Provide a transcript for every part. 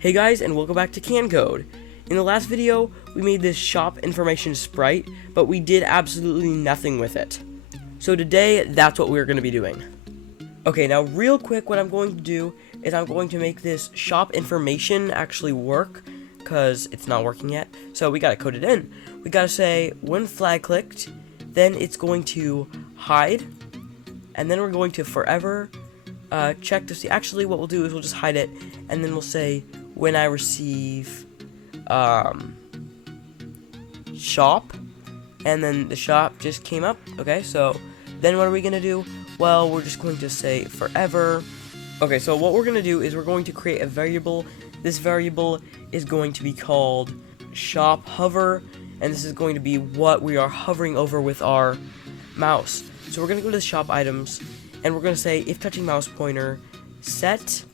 Hey guys, and welcome back to CanCode. In the last video, we made this shop information sprite, but we did absolutely nothing with it. So today, that's what we're going to be doing. Okay, now real quick, what I'm going to do is I'm going to make this shop information actually work, because it's not working yet. So we got to code it in. We got to say, when flag clicked, then it's going to hide, and then we're going to forever check to see. Actually, what we'll do is we'll just hide it, and then we'll say, when I receive shop, and then the shop just came up. Okay, so then what are we gonna do? Well, we're just going to say forever. Okay, so what we're gonna do is we're going to create a variable. This variable is going to be called shop hover, and this is going to be what we are hovering over with our mouse. So we're gonna go to the shop items, and we're gonna say if touching mouse pointer, set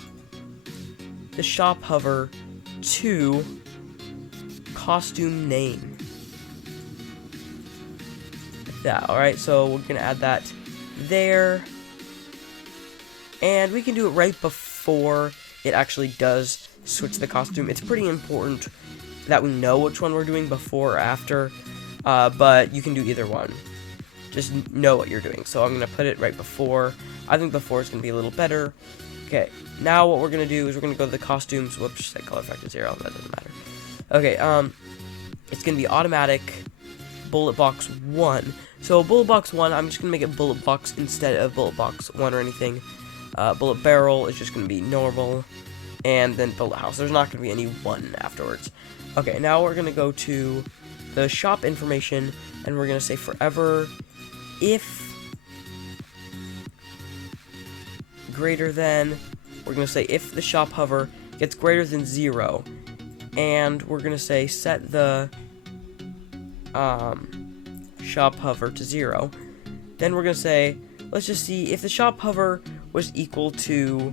the shop hover to costume name. Like that. Alright, so we're gonna add that there, and we can do it right before it actually does switch the costume. It's pretty important that we know which one we're doing before or after, but you can do either one. Just know what you're doing. So I'm gonna put it right before. I think before is gonna be a little better. Okay, now what we're gonna do is we're gonna go to the costumes. Whoops, set color factor 0. That doesn't matter. Okay, it's gonna be automatic bullet box 1. So bullet box 1, I'm just gonna make it bullet box instead of bullet box 1 or anything. Bullet barrel is just gonna be normal, and then bullet house. There's not gonna be any 1 afterwards. Okay, now we're gonna go to the shop information, and we're gonna say forever if greater than, we're going to say if the shop hover gets greater than 0, and we're going to say set the shop hover to 0. Then we're going to say, let's just see if the shop hover was equal to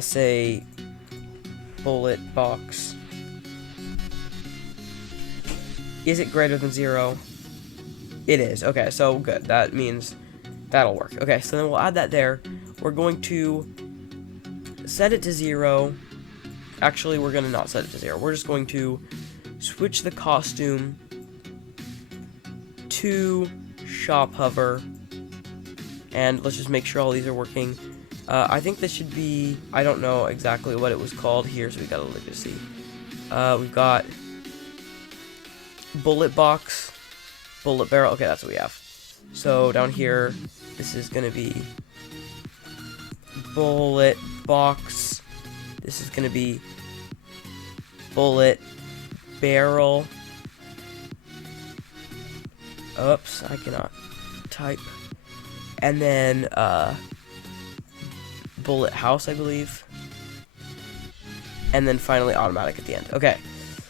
say bullet box. Is it greater than 0? It is. Okay, so good. That means that'll work. Okay, so then we'll add that there. We're going to set it to 0. Actually, we're going to not set it to 0. We're just going to switch the costume to shop hover. And let's just make sure all these are working. I think this should be, I don't know exactly what it was called here, so we got to look to see. We've got bullet box, bullet barrel. Okay, that's what we have. So down here, this is going to be bullet box. This is going to be bullet barrel. Oops, I cannot type. And then bullet house, I believe. And then finally automatic at the end. Okay,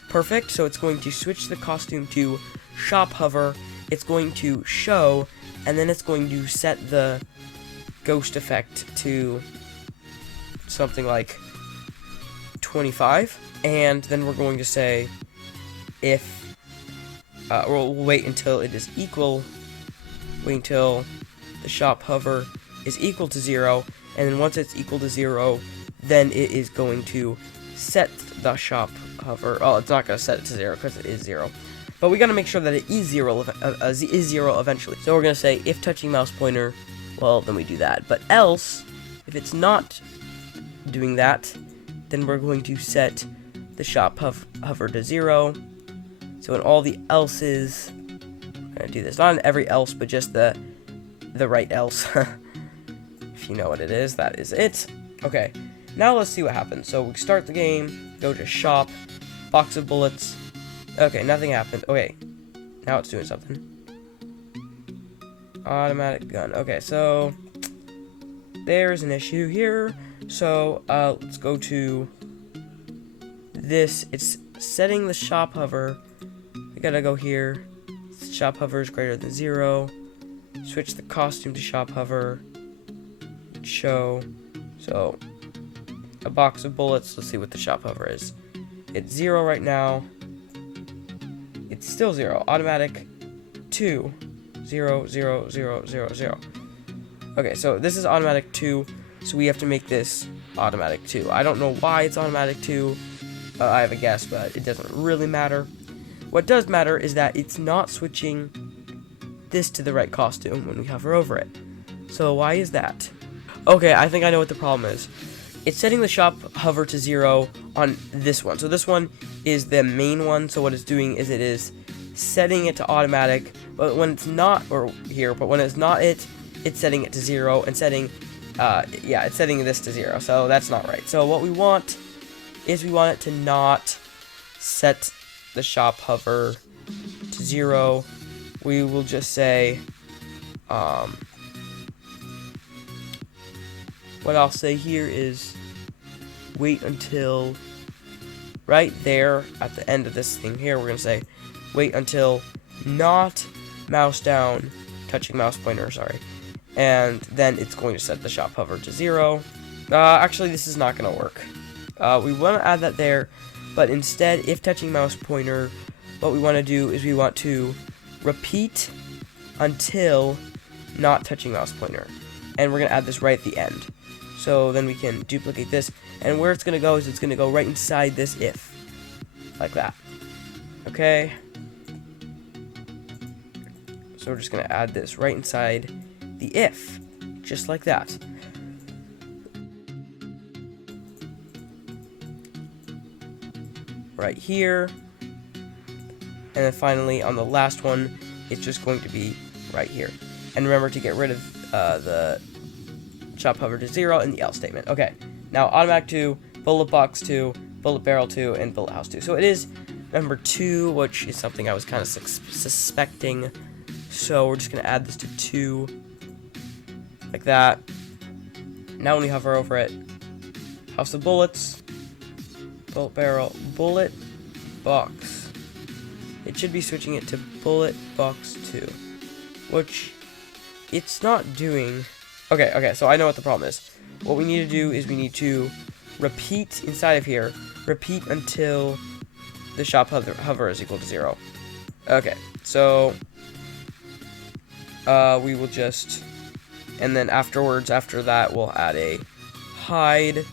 perfect. So it's going to switch the costume to shop hover. It's going to show, and then it's going to set the ghost effect to something like 25, and then we're going to say if we'll wait until it is equal, wait until the shop hover is equal to 0, and then once it's equal to 0, then it is going to set the shop hover. Oh, it's not going to set it to 0 because it is 0. But we got to make sure that it is 0 eventually. So we're going to say if touching mouse pointer, well, then we do that. But else, if it's not doing that, then we're going to set the shop hover to 0. So in all the else's, I'm going to do this. Not in every else, but just the right else. If you know what it is, that is it. Okay, now let's see what happens. So we start the game, go to shop, box of bullets. Okay, nothing happened. Okay, now it's doing something. Automatic gun. Okay, so there's an issue here. So let's go to this. It's setting the shop hover. We gotta go here. Shop hover is greater than 0. Switch the costume to shop hover. Show. So a box of bullets. Let's see what the shop hover is. It's 0 right now. It's still 0. Automatic 2. 0, 0, 0, 0, 0. Okay, so this is automatic 2, so we have to make this automatic 2. I don't know why it's automatic 2. I have a guess, but it doesn't really matter. What does matter is that it's not switching this to the right costume when we hover over it. So why is that? Okay, I think I know what the problem is. It's setting the shop hover to 0 on this one. So this one is the main one. So what it's doing is it is setting it to automatic, but when it's not, or here, but when it's not it's setting it to 0 and setting, it's setting this to 0. So that's not right. So what we want is we want it to not set the shop hover to 0. We will just say, what I'll say here is wait until right there at the end of this thing here, we're going to say wait until not mouse down, touching mouse pointer, sorry. And then it's going to set the shop hover to 0. Actually, this is not going to work. We want to add that there, but instead, if touching mouse pointer, what we want to do is we want to repeat until not touching mouse pointer. And we're going to add this right at the end. So then we can duplicate this, and where it's going to go is it's going to go right inside this if. Like that. Okay. So we're just going to add this right inside the if. Just like that. Right here. And then finally, on the last one, it's just going to be right here. And remember to get rid of the shop hover to 0 in the else statement. Okay, now automatic 2, bullet box 2, bullet barrel 2, and bullet house 2. So it is number 2, which is something I was kind of suspecting. So we're just going to add this to 2, like that. Now when we hover over it, house of bullets, bullet barrel, bullet box. It should be switching it to bullet box 2, which it's not doing. Okay, so I know what the problem is. What we need to do is we need to repeat inside of here, repeat until the shop hover is equal to 0. Okay, so we will just, and then afterwards, after that, we'll add a hide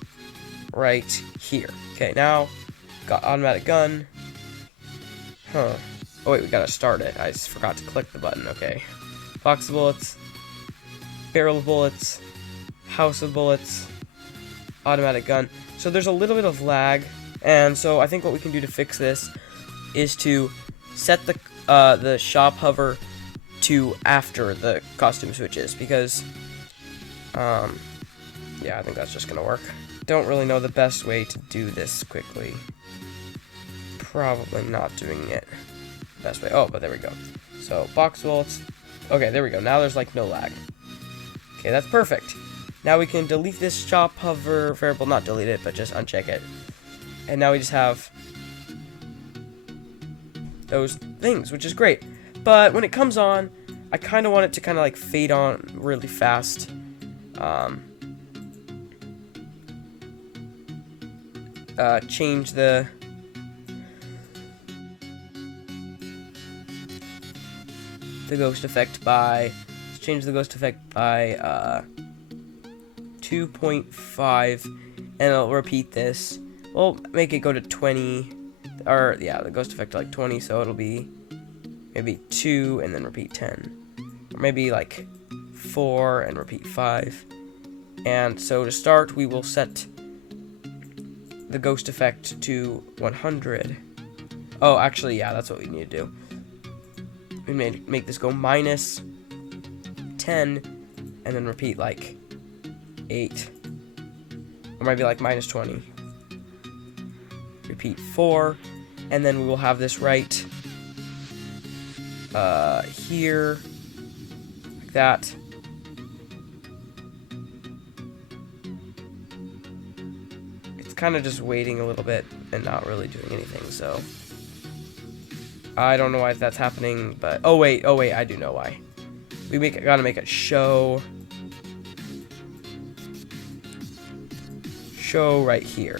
right here. Okay, now, got automatic gun. Oh wait, we gotta start it. I just forgot to click the button. Okay. Box of bullets, barrel of bullets, house of bullets, automatic gun. So there's a little bit of lag, and so I think what we can do to fix this is to set the shop hover to after the costume switches, because yeah, I think that's just gonna work. Don't really know the best way to do this quickly. Probably not doing it the best way. Oh, but there we go. So box bullets. Okay, there we go. Now there's like no lag. Okay, that's perfect. Now we can delete this shop hover variable, not delete it, but just uncheck it. And now we just have those things, which is great. But when it comes on, I kind of want it to kind of like fade on really fast. Change the ghost effect by, let's change the ghost effect by 2.5, and I'll repeat this. We'll make it go to 20, or yeah, the ghost effect to like 20, so it'll be maybe 2 and then repeat 10, or maybe like 4 and repeat 5. And so to start, we will set the ghost effect to 100. Oh, actually, yeah, that's what we need to do. We make this go minus 10, and then repeat like 8, or maybe like minus 20. Repeat 4, and then we will have this right here, like that. It's kind of just waiting a little bit and not really doing anything, so I don't know why that's happening, but oh wait, I do know why. We gotta make it show right here.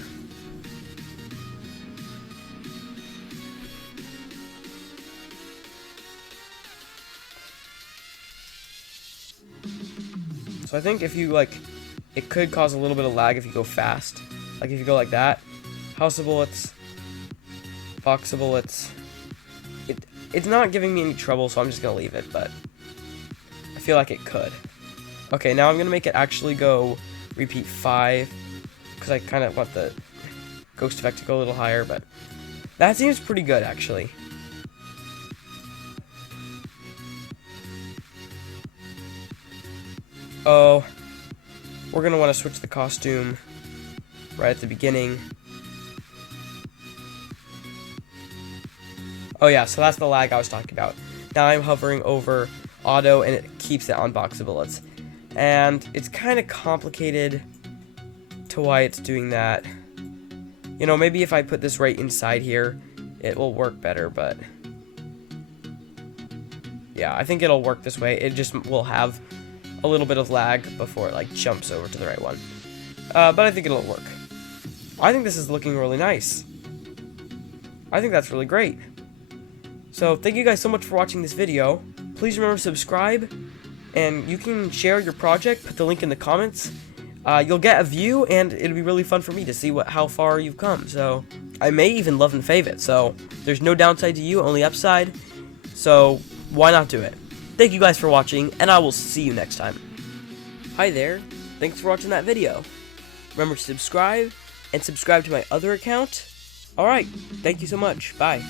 So I think if you like, it could cause a little bit of lag if you go fast. Like if you go like that, house of bullets, Box of bullets. It's not giving me any trouble, so I'm just gonna leave it, but I feel like it could. Okay, now I'm gonna make it actually go repeat 5, because I kind of want the ghost effect to go a little higher, but that seems pretty good, actually. Oh, we're gonna want to switch the costume right at the beginning. Oh yeah, so that's the lag I was talking about. Now I'm hovering over auto, and it keeps it on Box of Bullets. And it's kind of complicated to why it's doing that. You know, maybe if I put this right inside here, it will work better, but yeah, I think it'll work this way. It just will have a little bit of lag before it like jumps over to the right one. But I think it'll work. I think this is looking really nice. I think that's really great. So thank you guys so much for watching this video. Please remember to subscribe, and you can share your project. Put the link in the comments. You'll get a view, and it'll be really fun for me to see how far you've come. So I may even love and fave it. So there's no downside to you, only upside. So why not do it? Thank you guys for watching, and I will see you next time. Hi there. Thanks for watching that video. Remember to subscribe, and subscribe to my other account. Alright, thank you so much. Bye.